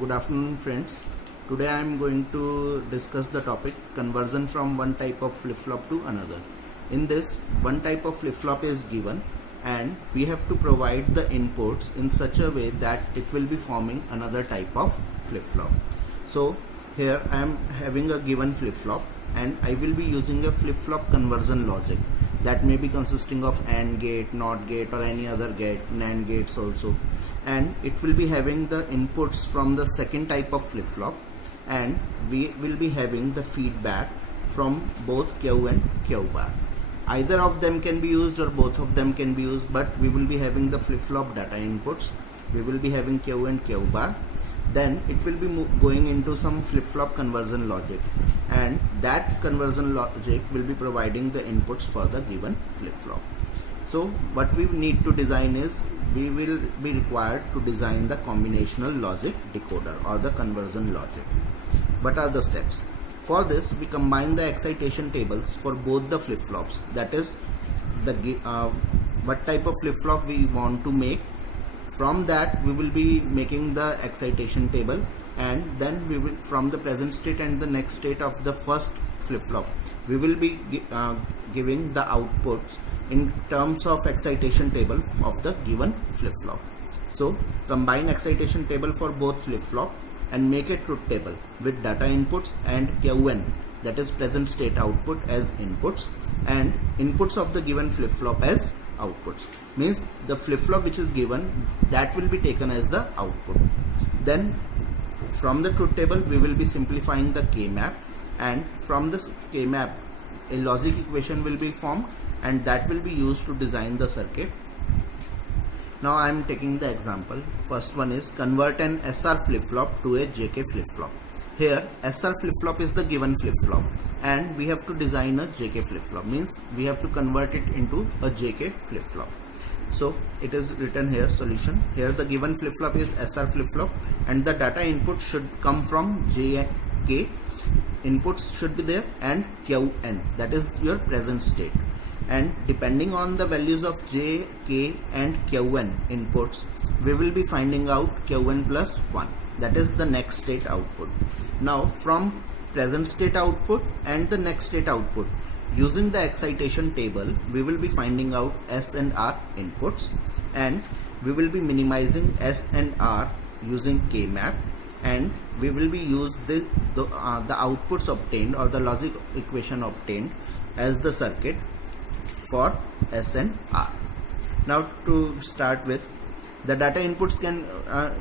Good afternoon friends. Today I am going to discuss the topic conversion from one type of flip-flop to another. In this, one type of flip-flop is given and we have to provide the inputs in such a way that it will be forming another type of flip-flop. So here I am having a given flip-flop and I will be using a flip-flop conversion logic that may be consisting of AND gate, NOT gate or any other gate, NAND gates also, and it will be having the inputs from the second type of flip-flop and we will be having the feedback from both Q and Q bar. Either of them can be used or both of them can be used, but we will be having the flip-flop data inputs. We will be having Q and Q bar. Then it will be going into some flip-flop conversion logic, and that conversion logic will be providing the inputs for the given flip-flop. So what we need to design is, we will be required to design the combinational logic decoder or the conversion logic. What are the steps? For this, we combine the excitation tables for both the flip-flops, that is the what type of flip-flop we want to make. From that we will be making the excitation table, and then we will, from the present state and the next state of the first flip-flop, we will be giving the outputs in terms of excitation table of the given flip-flop. So combine excitation table for both flip-flop and make a truth table with data inputs and Qn, that is present state output, as inputs, and inputs of the given flip-flop as outputs. Means the flip-flop which is given, that will be taken as the output. Then from the truth table we will be simplifying the K-map, and from this K-map a logic equation will be formed and that will be used to design the circuit. Now I am taking the example. First one is convert an SR flip-flop to a JK flip-flop. Here SR flip-flop is the given flip-flop and we have to design a JK flip-flop, means we have to convert it into a JK flip-flop. So it is written here, solution. Here the given flip-flop is SR flip-flop and the data input should come from J and K. Inputs should be there, and Qn, that is your present state. And depending on the values of J, K and Qn inputs, we will be finding out Qn plus 1, that is the next state output. Now from present state output and the next state output, using the excitation table, we will be finding out S and R inputs, and we will be minimizing S and R using K-map, and we will be use the outputs obtained or the logic equation obtained as the circuit for S and R. Now to start with, the data inputs can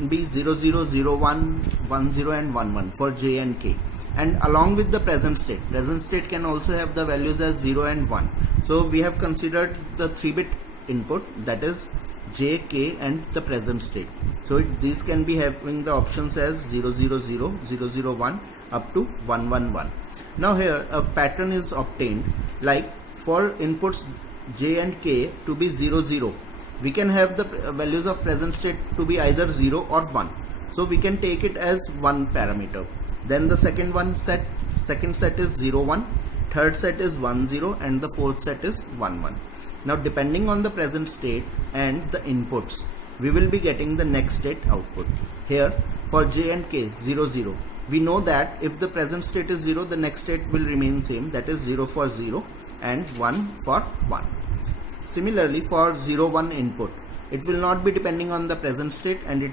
be 0, 0, 0, 1, 1, 0 and 1, 1 for J and K. And along with the present state can also have the values as 0 and 1. So we have considered the 3-bit input, that is J, K and the present state. So these can be having the options as 0, 0, 0, 0, 0, 1 up to 1, 1, 1. Now here a pattern is obtained, like for inputs J and K to be 0, 0, we can have the values of present state to be either 0 or 1. So we can take it as one parameter. Then the second set is 0, 1, third set is 1, 0 and the fourth set is 1, 1. Now depending on the present state and the inputs, we will be getting the next state output. Here for J and K 0, 0, we know that if the present state is 0, the next state will remain same, that is 0 for 0 and 1 for 1. Similarly for 0, 1 input, it will not be depending on the present state and it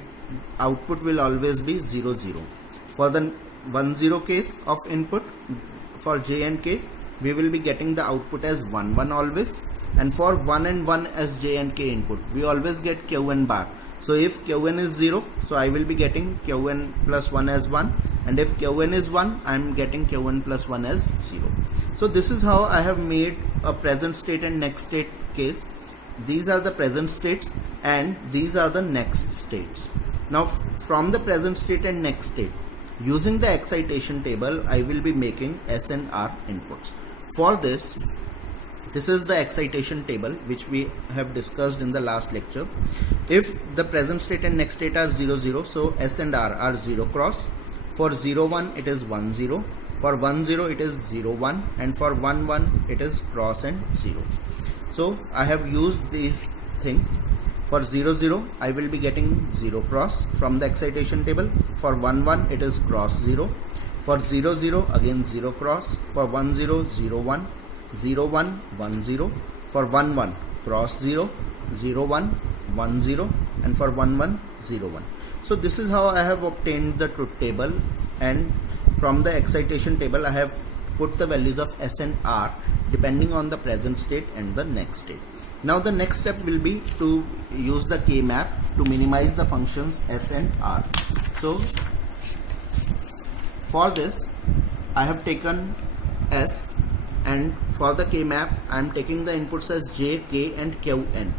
output will always be 0, 0. For the 1, 0 case of input for J and K, we will be getting the output as 1, 1 always, and for 1 and 1 as J and K input, we always get Qn bar. So if Qn is 0, so I will be getting Qn plus 1 as 1, and if Qn is 1, I am getting Qn plus 1 as 0. So this is how I have made a present state and next state case. These are the present states and these are the next states. Now from the present state and next state, using the excitation table, I will be making S and R inputs. For this is the excitation table which we have discussed in the last lecture. If the present state and next state are 0, 0, so S and R are 0 cross. For 0, 1 it is 1, 0. For 1, 0 it is 0, 1, and for 1, 1 it is cross and 0. So I have used these things For 0 0 I will be getting 0 cross from the excitation table. For 1 1 it is cross 0. For 0 0 again 0 cross. For 1 0 0 1 0 1 1 0. For 1 1 cross 0 0 1 1 0, and for 1 1 0 1. So this is how I have obtained the truth table, and from the excitation table I have put the values of S and R depending on the present state and the next state. Now the next step will be to use the K map to minimize the functions S and R. So for this I have taken S, and for the K map I am taking the inputs as J, K and Qn.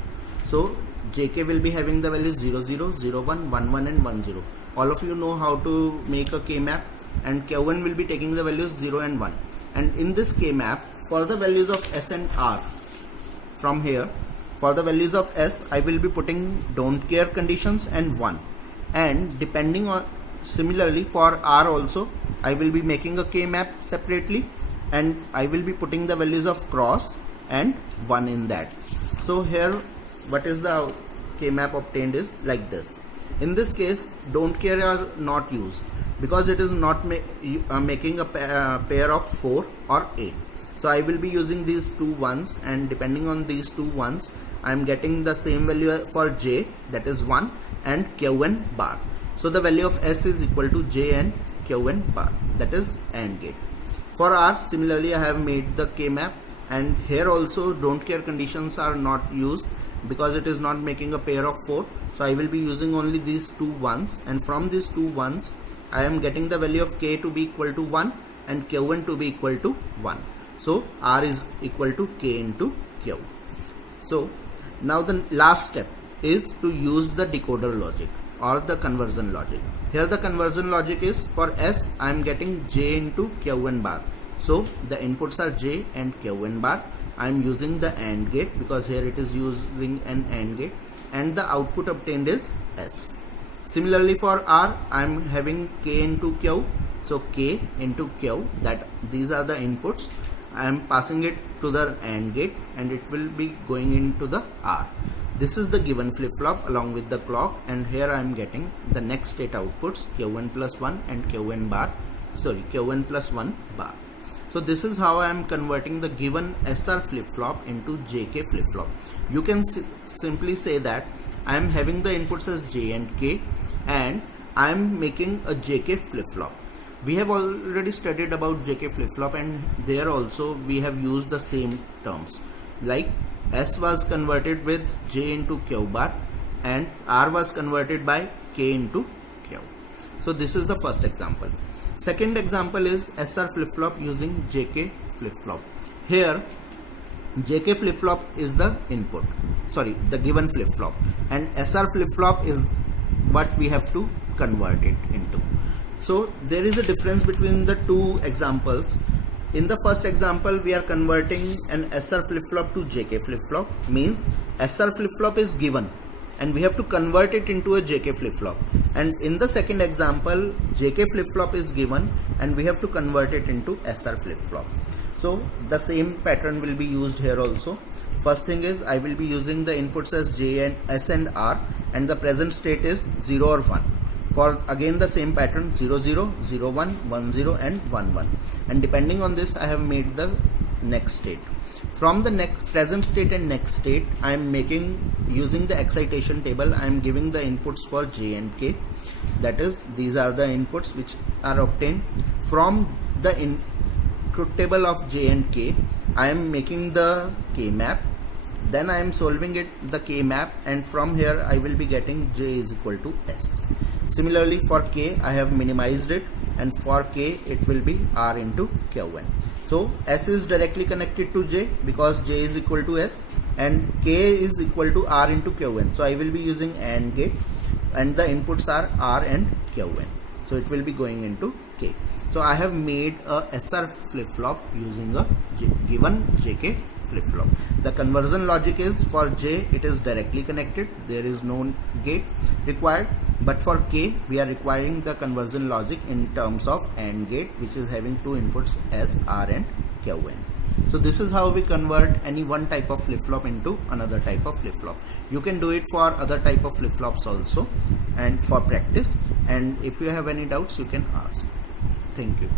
So JK will be having the values 0 0, 0 1, 1 1 and 1 0. All of you know how to make a K map, and Qn will be taking the values 0 and 1. And in this K map, for the values of S and R, from here, for the values of S I will be putting don't care conditions and 1, and depending on, similarly for R also I will be making a K map separately, and I will be putting the values of cross and 1 in that. So here what is the K map obtained is like this. In this case don't care are not used because it is not making a pair of 4 or 8. So I will be using these two ones, and depending on these two ones I am getting the same value for J, that is 1, and Qn bar. So the value of S is equal to J and Qn bar, that is AND gate. For R similarly I have made the K map, and here also don't care conditions are not used because it is not making a pair of 4. So I will be using only these two ones, and from these two ones I am getting the value of K to be equal to 1 and Qn to be equal to 1. So R is equal to K into Q. So now the last step is to use the decoder logic or the conversion logic. Here the conversion logic is for S I am getting J into Qn bar. So the inputs are J and Qn bar. I am using the AND gate because here it is using an AND gate, and the output obtained is S. Similarly for R I am having K into Q. So K into Q, that these are the inputs. I am passing it to the AND gate and it will be going into the R. This is the given flip-flop along with the clock, and here I am getting the next state outputs Qn plus 1 and Qn plus 1 bar. So this is how I am converting the given SR flip-flop into JK flip-flop. You can simply say that I am having the inputs as J and K, and I am making a JK flip-flop. We have already studied about JK flip-flop, and there also we have used the same terms, like S was converted with J into Q bar and R was converted by K into Q. So this is the first example. Second example is SR flip-flop using JK flip-flop. Here JK flip-flop is the input, the given flip-flop, and SR flip-flop is what we have to convert it into. So there is a difference between the two examples. In the first example we are converting an SR flip-flop to JK flip-flop, means SR flip-flop is given and we have to convert it into a JK flip-flop. And in the second example JK flip-flop is given and we have to convert it into SR flip-flop. So the same pattern will be used here also. First thing is I will be using the inputs as J and S and R, and the present state is 0 or 1. For again the same pattern 0 0, 0 1, 1 0 and 1 1, and depending on this I have made the next state. From the next present state and next state I am making, using the excitation table I am giving the inputs for J and K, that is these are the inputs which are obtained. From the truth table of J and K I am making the K map, then I am solving it the K map, and from here I will be getting J is equal to S. Similarly for K I have minimized it, and for K it will be R into Qn. So S is directly connected to J because J is equal to S, and K is equal to R into Qn. So I will be using AND gate and the inputs are R and Qn. So it will be going into K. So I have made a SR flip-flop using a given JK flip-flop. The conversion logic is for J it is directly connected, there is no gate required, but for K we are requiring the conversion logic in terms of AND gate, which is having two inputs as R and Qn. So this is how we convert any one type of flip-flop into another type of flip-flop. You can do it for other type of flip-flops also and for practice, and if you have any doubts you can ask. Thank you.